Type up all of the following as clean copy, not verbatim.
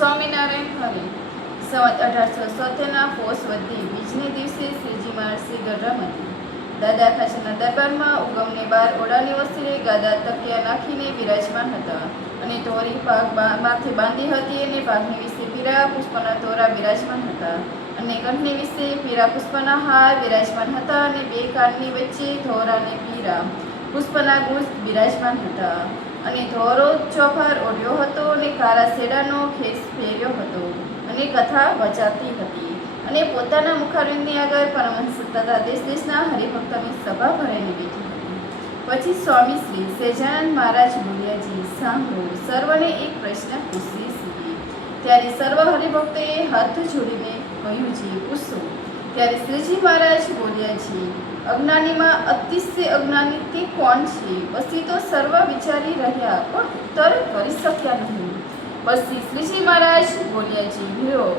સ્વામિનારાયણ હરિ સંવત 1870 પોષ વધી બીજને દિવસે શ્રીજી મહારાજ શ્રી ગઢડામાંથી દાદા ખાચરના દરબારમાં ઉગમને બાર ઓડાની વસ્તીને ગાદા તકિયા નાખીને બિરાજમાન હતા અને તોરી પાક માથે બાંધી હતી અને પાકની વિશે પીરા પુષ્પના તોરા બિરાજમાન હતા અને કંઠની વિશે પીરા પુષ્પના હાર બિરાજમાન હતા અને બે કાનની વચ્ચે ધોરા અને પીરા પુષ્પના ગુંજ બિરાજમાન હતા અને ધોરો ચોફાર ઓઢ્યો હતો અને કાળા શેડાનો ખેસ પહેર્યો હતો અને કથા વચાતી હતી અને પોતાના મુખારવિંદની આગળ પરમહંસ તથા દેશ દેશના હરિભક્તોની સભા ભરાઈને બેઠી હતી। પછી સ્વામી શ્રી સહજાનંદ મહારાજ બોલ્યાજી, સાંભળો, સર્વને એક પ્રશ્ન પૂછીએ છીએ। ત્યારે સર્વ હરિભક્તોએ હાથ જોડીને કહ્યું, જી પૂછો। ત્યારે શ્રીજી મહારાજ બોલ્યાજી, અજ્ઞાનીમાં અતિશય અજ્ઞાની તે કોણ છે? પછી તો સર્વ વિચારી રહ્યા પણ ઉત્તર કરી શક્યા નહીં। પછી શ્રીજી મહારાજ બોલ્યાજી, લ્યો,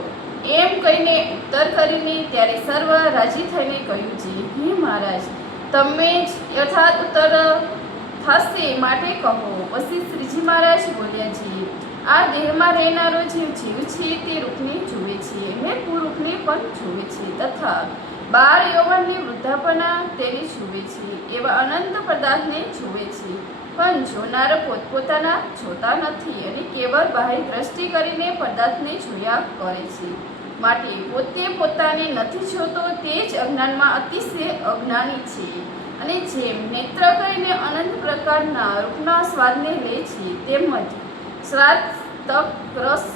એમ કહીને ઉત્તર કરીને ત્યારે સર્વ રાજી થઈને કહ્યું, જી હે મહારાજ, તમે જ યથાર્થ ઉત્તર થશે માટે કહો। પછી શ્રીજી મહારાજ બોલ્યાજી, આ દેહમાં રહેનારો જે જીવ છે તે રૂપને જુએ છે અને પુરૂપને પણ જુએ છે તથા બાળ યૌવનની વૃદ્ધાપના તેને જુએ છે, એવા અનંત પદાર્થને જુએ છે, પણ જોનાર પોતપોતાના જોતા નથી અને કેવળ બાહ્ય દ્રષ્ટિ કરીને પદાર્થને જોયા કરે છે। માટે પોતે પોતાને નથી જોતો તે જ અજ્ઞાનમાં અતિશય અજ્ઞાની છે। અને જેમ નેત્ર કરીને અનંત પ્રકારના રૂપના સ્વાદને લે છે, તેમજ સ્વાદ, તપ, રસ,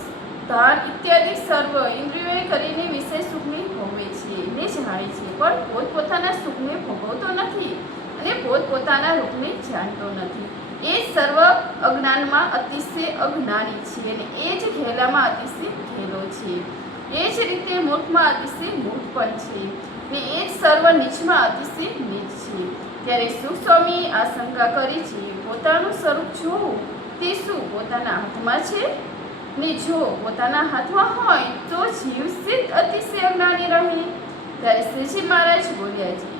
ધાન ઇત્યાદિ સર્વ ઇન્દ્રિયોએ કરીને વિષય સુખને ભોગવે છે ને જાણે છે, પણ પોતપોતાના સુખને ભોગવતો નથી અને પોતપોતાના રૂપને જાણતો નથી। એ સર્વ અજ્ઞાનમાં અતિશય અજ્ઞાની છે અને એ જ ઘેલામાં અતિશય ઘેલો છે। એ જ રીતે મૂર્ખમાં અતિશય મૂર્ખ પણ છે ને એ જ સર્વ નીચમાં અતિશય નીચ છે। ત્યારે સુખસ્વામી આશંકા કરી છે, પોતાનું સ્વરૂપ જોવું તે શું પોતાના હાથમાં છે? ને જો પોતાના હાથમાં હોય તો જીવ સિદ્ધ અતિશય અજ્ઞાની રહે। ત્યારે શ્રીજી મહારાજ બોલ્યા છે,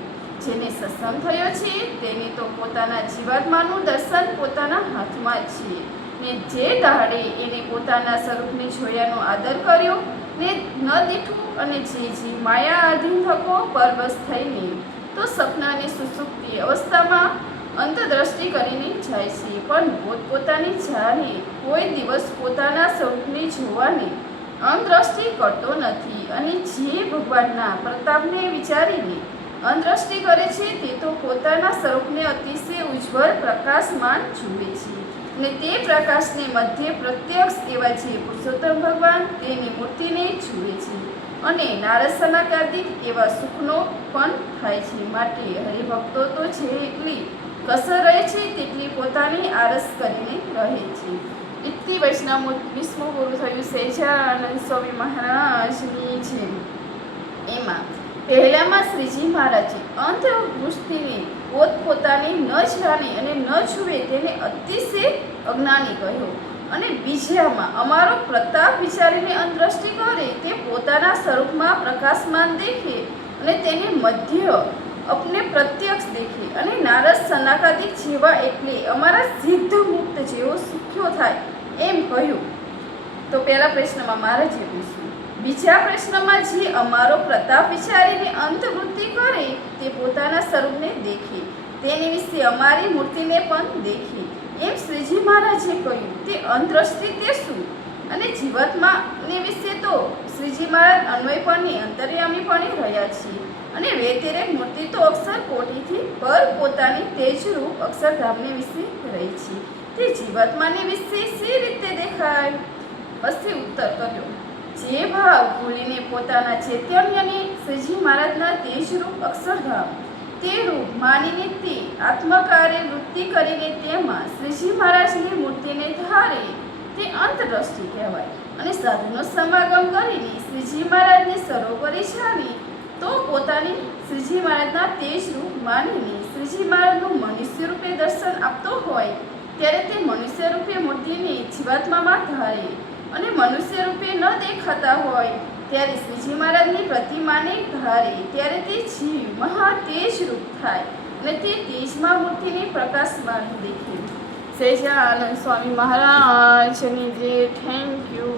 જેને સત્સંગ થયો છે તેને તો પોતાના જીવાત્માનું દર્શન પોતાના હાથમાં જ છે ને જે દાડે એને પોતાના સ્વરૂપને જોયાનો આદર કર્યો ને ન દીઠું અને જે જીવ માયા આધીન થકો પરવશ થઈને તો સપન અને સુષુપ્તિ અવસ્થામાં અંતદ્રષ્ટિ કરીને જાય છે, પણ પોતપોતાની જાણે કોઈ દિવસ પોતાના સ્વરૂપને જોવાની અંતદ્રષ્ટિ કરતો નથી અને જે ભગવાનના પ્રતાપને વિચારીને અંતદ્રષ્ટિ કરે છે તે તો પોતાના સ્વરૂપને અતિશય ઉજ્જવળ પ્રકાશમાન જુએ છે અને તે પ્રકાશને મધ્ય પ્રત્યક્ષ એવા જે પુરુષોત્તમ ભગવાન તેની મૂર્તિને જુએ છે અને નારદ સનકાદિક એવા સુખનો પણ થાય છે। માટે હરિભક્તો તો જે એટલી કસર રહે છે તેટલી પોતાની આરસ કરીને રહે છે। ઇતિ વૈષ્ણવ 20મું પૂરું થયું સહજાનંદ સ્વામી મહારાજની છે। એમાં પહેલામાં શ્રીજી મહારાજે અંતર્દૃષ્ટિને પોતપોતાની ન જાણે અને ન જુએ તેને અતિશય અજ્ઞાની કહ્યો અને બીજામાં અમારો પ્રતાપ વિચારીને અંતદ્રષ્ટિ કરે તે પોતાના સ્વરૂપમાં પ્રકાશમાન દેખે અને તેને મધ્ય અપને પ્રત્યક્ષ દેખે અને નારદ સનકાદિક જેવા એટલે અમારા સિદ્ધ મુક્ત જેવો સુખ્યો થાય એમ કહ્યું। તો પહેલા પ્રશ્નમાં મહારાજે પૂછ્યું। બીજા પ્રશ્નમાં જે અમારો પ્રતાપ વિચારીને અંતવૃત્તિ કરે તે પોતાના સ્વરૂપને દેખે તેની વિશે અમારી મૂર્તિને પણ દેખે એમ શ્રીજી મહારાજે કહ્યું। તે અંતદ્રષ્ટિ તે શું અને જીવાત્માને વિશે તો શ્રીજી મહારાજ અન્વયપણે અંતર્યામીપણે રહ્યા છે અને વ્યતિરેક મૂર્તિ તો અક્ષર કોટીથી પર પોતાની તેજરૂપ અક્ષરધામને વિશે રહી છે, તે જીવાત્માની વિશે શી રીતે દેખાય? પછી ઉત્તર કર્યો, જે ભાવ ભૂલીને પોતાના ચૈતન્યને શ્રીજી મહારાજના તેજરૂપ અક્ષરધામ તે રૂપ માનીને તે આત્મકારે વૃત્તિ કરીને તેમાં શ્રીજી મહારાજની મૂર્તિને ધારે તે અંતદ્રષ્ટિ કહેવાય અને સાધુનો સમાગમ કરીને શ્રીજી મહારાજને સરોવરી જાણી તો પોતાની શ્રીજી મહારાજના તેજ રૂપ માનીને શ્રીજી મહારાજનું મનુષ્ય રૂપે દર્શન આપતો હોય ત્યારે તે મનુષ્ય રૂપે મૂર્તિને જીવાત્મામાં ધારે અને મનુષ્ય રૂપે ન દેખાતા હોય ત્યારે શ્રીજી મહારાજની પ્રતિમાને ધારે ત્યારે તે જીવ મહા તેજ રૂપ થાય અને તે તેજમાં મૂર્તિને પ્રકાશમાન દેખે। સહજાનંદ સ્વામી મહારાજની જય। Thank you.